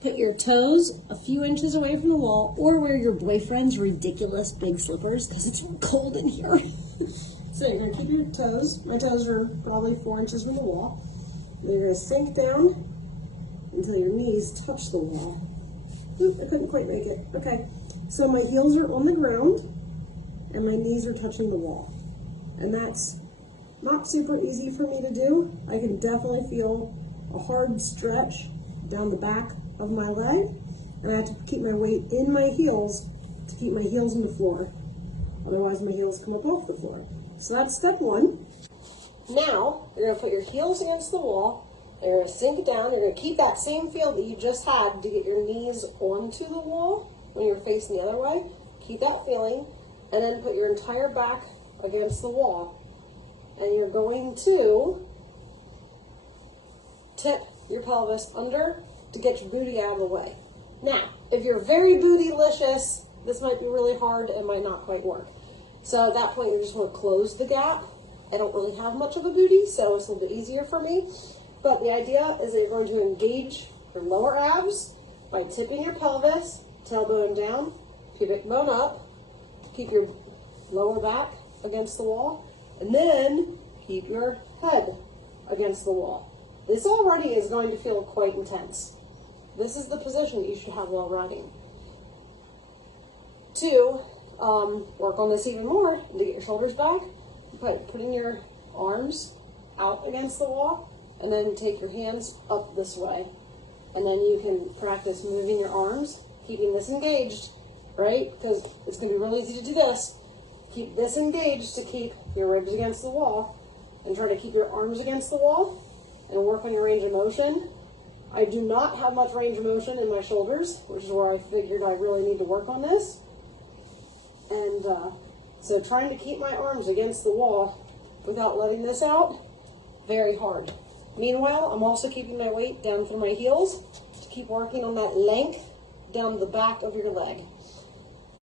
Put your toes a few inches away from the wall, or wear your boyfriend's ridiculous big slippers because it's cold in here. So you're gonna keep your toes. My toes are probably 4 inches from the wall. Then you're gonna sink down until your knees touch the wall. Oop, I couldn't quite make it. Okay, so my heels are on the ground and my knees are touching the wall. And that's not super easy for me to do. I can definitely feel a hard stretch down the back of my leg, and I have to keep my weight in my heels to keep my heels in the floor. Otherwise my heels come up off the floor. So that's step one. Now, you're gonna put your heels against the wall, and you're gonna sink down. You're gonna keep that same feel that you just had to get your knees onto the wall when you're facing the other way. Keep that feeling, and then put your entire back against the wall. And you're going to tip your pelvis under to get your booty out of the way. Now, if you're very bootylicious, this might be really hard and might not quite work. So at that point, you just want to close the gap. I don't really have much of a booty, so it's a little bit easier for me. But the idea is that you're going to engage your lower abs by tipping your pelvis, tailbone down, pubic bone up, keep your lower back against the wall, and then keep your head against the wall. This already is going to feel quite intense. This is the position you should have while riding. To work on this even more, to get your shoulders back, putting your arms out against the wall, and then take your hands up this way. And then you can practice moving your arms, keeping this engaged, right? Because it's going to be really easy to do this. Keep this engaged to keep your ribs against the wall, and try to keep your arms against the wall, and work on your range of motion. I do not have much range of motion in my shoulders, which is where I figured I really need to work on this. And so trying to keep my arms against the wall without letting this out, very hard. Meanwhile, I'm also keeping my weight down through my heels to keep working on that length down the back of your leg.